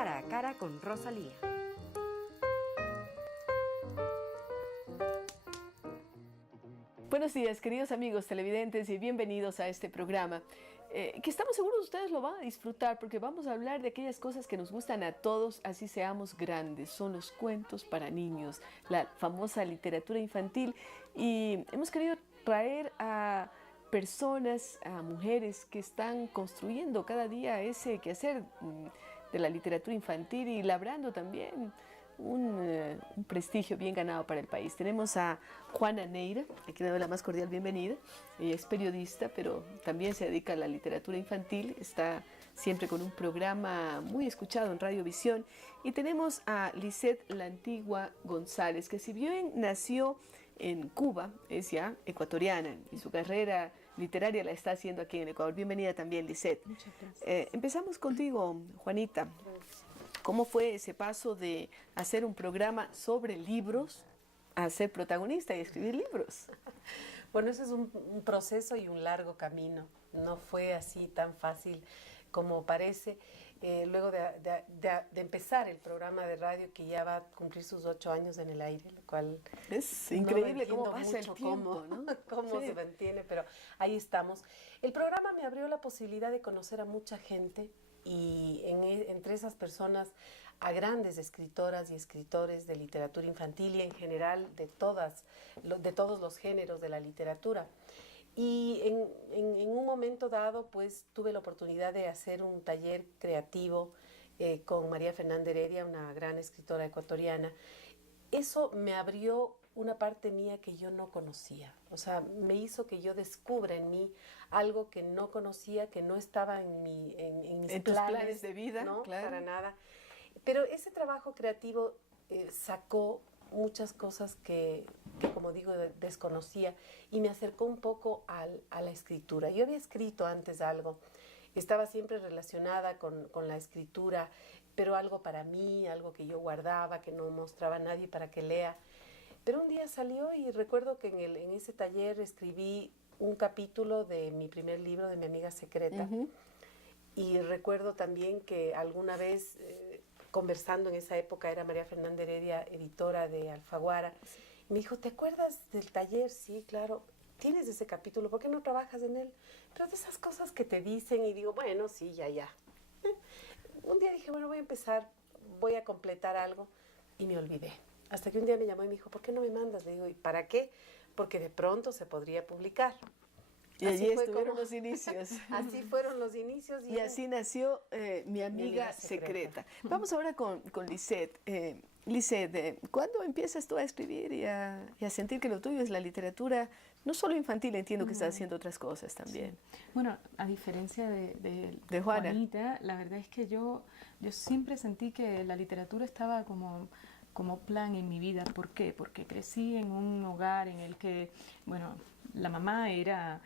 Cara a cara con Rosalía. Buenos días, queridos amigos televidentes, y bienvenidos a este programa, que estamos seguros ustedes lo van a disfrutar, porque vamos a hablar de aquellas cosas que nos gustan a todos, así seamos grandes. Son los cuentos para niños, la famosa literatura infantil, y hemos querido traer a personas, a mujeres que están construyendo cada día ese quehacer de la literatura infantil y labrando también un prestigio bien ganado para el país. Tenemos a Juana Neira, a quien le doy la más cordial bienvenida. Ella es periodista, pero también se dedica a la literatura infantil. Está siempre con un programa muy escuchado en Radiovisión. Y tenemos a Lisette La Antigua González, que si bien nació en Cuba, es ya ecuatoriana y su carrera literaria la está haciendo aquí en Ecuador. Bienvenida también, Lisette. Muchas gracias. Empezamos contigo, Juanita. ¿Cómo fue ese paso de hacer un programa sobre libros a ser protagonista y escribir libros? Bueno, ese es un proceso y un largo camino. No fue así tan fácil como parece. Luego de empezar el programa de radio, que ya va a cumplir sus 8 años en el aire, lo cual es increíble cómo pasa el tiempo, cómo se mantiene, pero ahí estamos. El programa me abrió la posibilidad de conocer a mucha gente, y entre esas personas a grandes escritoras y escritores de literatura infantil y en general de todos los géneros de la literatura. Y en un momento dado, pues tuve la oportunidad de hacer un taller creativo con María Fernanda Heredia, una gran escritora ecuatoriana. Eso me abrió una parte mía que yo no conocía, o sea, me hizo que yo descubra en mí algo que no conocía, que no estaba en mis planes de vida, no, claro. Para nada. Pero ese trabajo creativo sacó muchas cosas que, como digo, desconocía, y me acercó un poco a la escritura. Yo había escrito antes algo, estaba siempre relacionada con la escritura, pero algo para mí, algo que yo guardaba, que no mostraba a nadie para que lea. Pero un día salió, y recuerdo que en ese taller escribí un capítulo de mi primer libro, de Mi Amiga Secreta. Y recuerdo también que alguna vez, conversando en esa época, era María Fernanda Heredia, editora de Alfaguara, y me dijo, ¿te acuerdas del taller? Sí, claro. ¿Tienes ese capítulo? ¿Por qué no trabajas en él? Pero de esas cosas que te dicen, y digo, bueno, sí, ya. Un día dije, bueno, voy a empezar, voy a completar algo, y me olvidé. Hasta que un día me llamó y me dijo, ¿por qué no me mandas? Le digo, ¿y para qué? Porque de pronto se podría publicar. Y allí estuvieron los inicios. Así fueron los inicios. Y así nació Mi Amiga Secreta. Vamos ahora con Lisette. Lisette, ¿cuándo empiezas tú a escribir y a sentir que lo tuyo es la literatura, no solo infantil? Entiendo que estás haciendo otras cosas también. Sí. Bueno, a diferencia de Juana. Juanita, la verdad es que yo siempre sentí que la literatura estaba como plan en mi vida. ¿Por qué? Porque crecí en un hogar en el que, bueno, la mamá era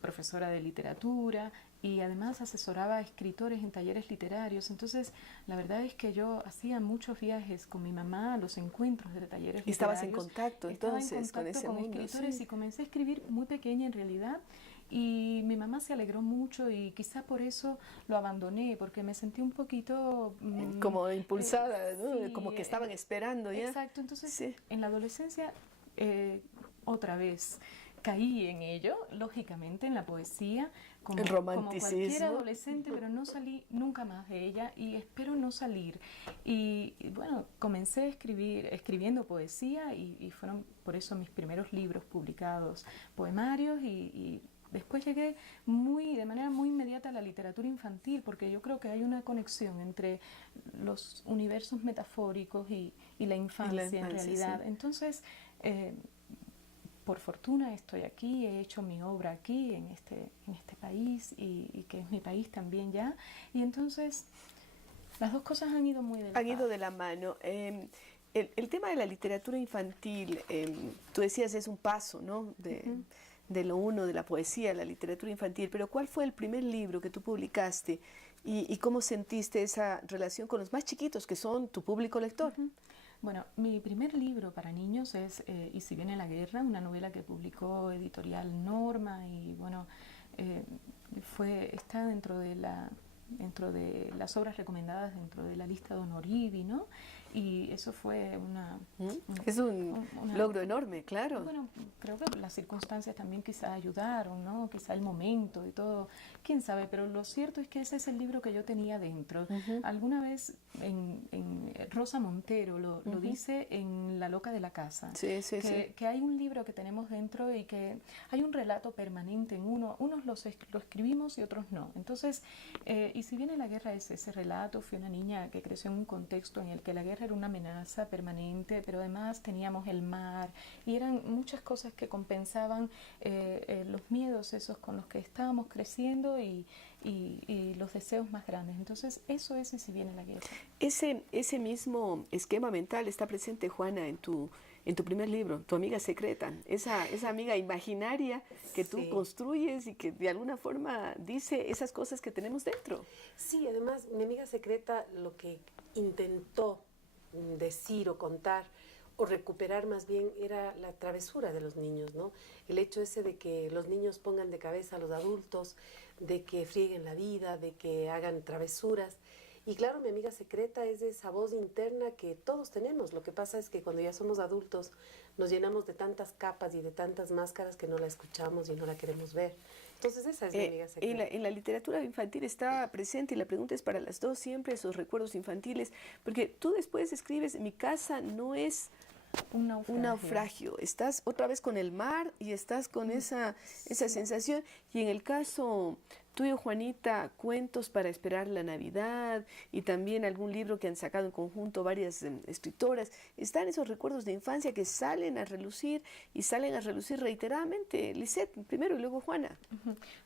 profesora de literatura y además asesoraba a escritores en talleres literarios. Entonces, la verdad es que yo hacía muchos viajes con mi mamá a los encuentros de talleres literarios. ¿Estabas en contacto entonces con ese mundo? Escritores, sí. Y comencé a escribir muy pequeña en realidad. Y mi mamá se alegró mucho, y quizá por eso lo abandoné, porque me sentí un poquito... como impulsada, ¿no? Sí, como que estaban esperando ya. Exacto, entonces sí. En la adolescencia otra vez caí en ello, lógicamente, en la poesía, como cualquier adolescente, pero no salí nunca más de ella y espero no salir. Y bueno, comencé escribiendo poesía, y fueron por eso mis primeros libros publicados, poemarios, y después llegué de manera muy inmediata a la literatura infantil, porque yo creo que hay una conexión entre los universos metafóricos y la infancia en realidad. Sí. Entonces, por fortuna estoy aquí, he hecho mi obra aquí, en este país, y que es mi país también ya. Y entonces, las dos cosas han ido muy de la mano. Han ido de la mano. El tema de la literatura infantil, tú decías, es un paso, ¿no? De lo uno, de la poesía, la literatura infantil, pero ¿cuál fue el primer libro que tú publicaste y cómo sentiste esa relación con los más chiquitos, que son tu público lector? Bueno, mi primer libro para niños es Y si viene la guerra, una novela que publicó Editorial Norma, y bueno, está dentro de dentro de las obras recomendadas dentro de la lista de Honorivi, ¿no? Y eso fue es un logro enorme, claro. Bueno, creo que las circunstancias también quizá ayudaron, ¿no? Quizá el momento y todo, quién sabe, pero lo cierto es que ese es el libro que yo tenía dentro. Alguna vez en Rosa Montero lo dice en La loca de la casa, que hay un libro que tenemos dentro y que hay un relato permanente en uno, unos lo escribimos y otros no. Entonces, y si bien la guerra es ese relato, fui una niña que creció en un contexto en el que la guerra era una amenaza permanente, pero además teníamos el mar y eran muchas cosas que compensaban los miedos esos con los que estábamos creciendo y los deseos más grandes. Entonces, eso es Y si viene la guerra. Ese mismo esquema mental está presente, Juana, en tu primer libro, Tu amiga secreta, esa amiga imaginaria que tú construyes y que de alguna forma dice esas cosas que tenemos dentro. Sí, además, mi amiga secreta lo que intentó decir o contar o recuperar más bien era la travesura de los niños, ¿no? El hecho ese de que los niños pongan de cabeza a los adultos, de que frieguen la vida, de que hagan travesuras. Y claro, mi amiga secreta es esa voz interna que todos tenemos. Lo que pasa es que cuando ya somos adultos nos llenamos de tantas capas y de tantas máscaras que no la escuchamos y no la queremos ver. Entonces esa es mi amiga secreta. En la literatura infantil está presente, y la pregunta es para las dos siempre, esos recuerdos infantiles, porque tú después escribes, mi casa no es un naufragio. Estás otra vez con el mar y estás con esa sensación. Y en el caso tuyo, Juanita, cuentos para esperar la Navidad y también algún libro que han sacado en conjunto varias escritoras, están esos recuerdos de infancia que salen a relucir y salen a relucir reiteradamente. Lisette primero y luego Juana.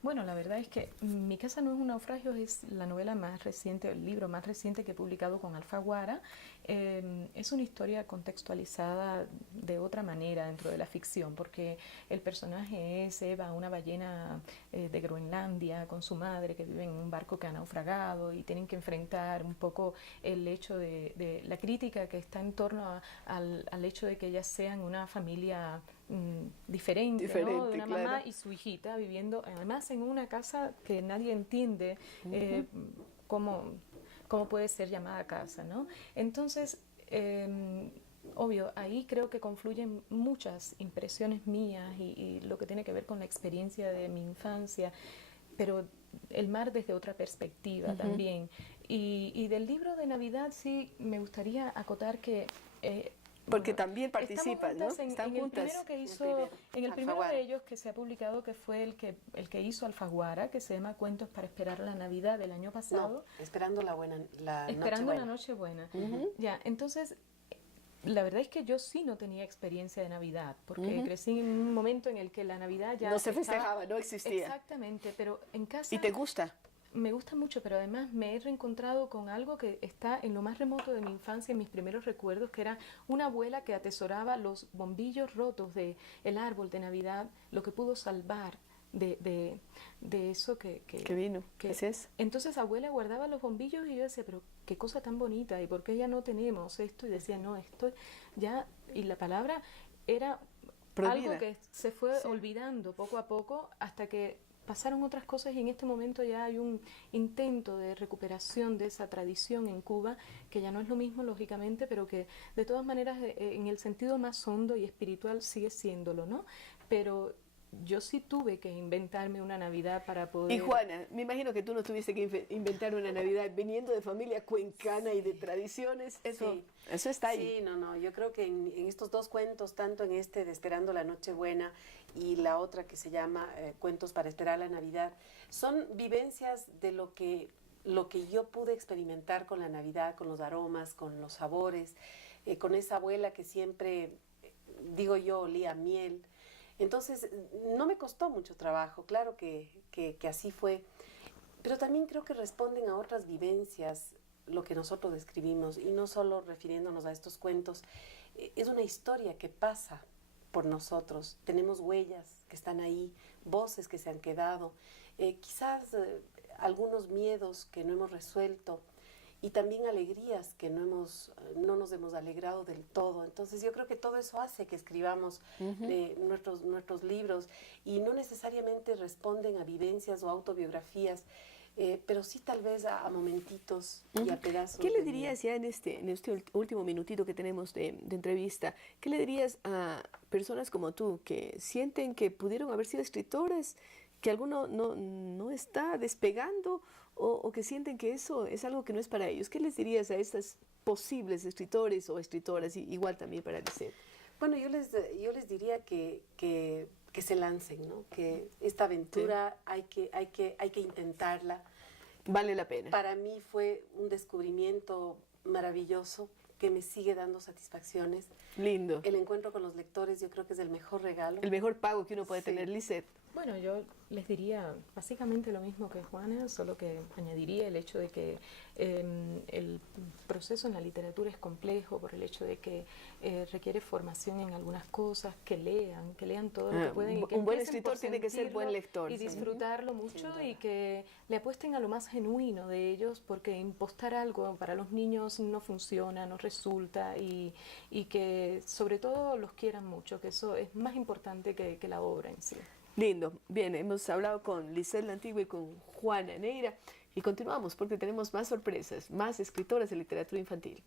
Bueno, la verdad es que Mi casa no es un naufragio, es la novela más reciente, el libro más reciente que he publicado con Alfaguara. Es una historia contextualizada de otra manera dentro de la ficción, porque el personaje es Eva, una ballena de Groenlandia, con su madre que vive en un barco que ha naufragado y tienen que enfrentar un poco el hecho de la crítica que está en torno al hecho de que ellas sean una familia diferente, ¿no? De una mamá y su hijita viviendo además en una casa que nadie entiende cómo puede ser llamada casa, ¿no? Entonces, obvio, ahí creo que confluyen muchas impresiones mías y lo que tiene que ver con la experiencia de mi infancia, pero el mar desde otra perspectiva también. Y del libro de Navidad sí me gustaría acotar que... porque también participas, ¿no? Están juntas. En el primero de ellos que se ha publicado, que fue el que hizo Alfaguara, que se llama Cuentos para esperar la Navidad del año pasado. No, Esperando la Nochebuena. Ya, entonces... La verdad es que yo sí no tenía experiencia de Navidad, porque crecí en un momento en el que la Navidad ya... No se festejaba, no existía. Exactamente, pero en casa... ¿Y te gusta? Me gusta mucho, pero además me he reencontrado con algo que está en lo más remoto de mi infancia, en mis primeros recuerdos, que era una abuela que atesoraba los bombillos rotos del árbol de Navidad, lo que pudo salvar de eso que vino. ¿Qué es eso? Entonces abuela guardaba los bombillos y yo decía, pero qué cosa tan bonita, ¿y por qué ya no tenemos esto? Y decía, no, esto ya... Y la palabra era prohibida. Algo que se fue olvidando poco a poco hasta que pasaron otras cosas y en este momento ya hay un intento de recuperación de esa tradición en Cuba, que ya no es lo mismo, lógicamente, pero que de todas maneras en el sentido más hondo y espiritual sigue siéndolo, ¿no? Pero yo sí tuve que inventarme una Navidad para poder... Y Juana, me imagino que tú no tuviste que inventar una Navidad viniendo de familia cuencana y de tradiciones. Eso está ahí. Sí, no, yo creo que en estos dos cuentos, tanto en este de Esperando la Nochebuena y la otra que se llama Cuentos para esperar la Navidad, son vivencias de lo que yo pude experimentar con la Navidad, con los aromas, con los sabores, con esa abuela que siempre, digo yo, olía a miel. Entonces, no me costó mucho trabajo, claro que así fue, pero también creo que responden a otras vivencias lo que nosotros describimos, y no solo refiriéndonos a estos cuentos, es una historia que pasa por nosotros, tenemos huellas que están ahí, voces que se han quedado, quizás algunos miedos que no hemos resuelto, y también alegrías que no nos hemos alegrado del todo. Entonces yo creo que todo eso hace que escribamos nuestros libros, y no necesariamente responden a vivencias o autobiografías, pero sí tal vez a momentitos y a pedazos. ¿Qué le dirías ya en este último minutito que tenemos de entrevista? ¿Qué le dirías a personas como tú que sienten que pudieron haber sido escritores, que alguno no está despegando o que sienten que eso es algo que no es para ellos? ¿Qué les dirías a estas posibles escritores o escritoras, y igual también para Lisette? Bueno, yo les diría que se lancen, ¿no? Que esta aventura sí, hay que intentarla. Vale la pena. Para mí fue un descubrimiento maravilloso que me sigue dando satisfacciones. Lindo. El encuentro con los lectores yo creo que es el mejor regalo. El mejor pago que uno puede tener, Lisette. Bueno, yo les diría básicamente lo mismo que Juana, solo que añadiría el hecho de que el proceso en la literatura es complejo por el hecho de que requiere formación en algunas cosas, que lean todo lo que pueden. Y que un buen escritor tiene que ser buen lector. Y disfrutarlo mucho y que le apuesten a lo más genuino de ellos, porque impostar algo para los niños no funciona, no resulta, y que sobre todo los quieran mucho, que eso es más importante que la obra en sí. Lindo. Bien, hemos hablado con Lisette La Antigua y con Juana Neira y continuamos porque tenemos más sorpresas, más escritoras de literatura infantil.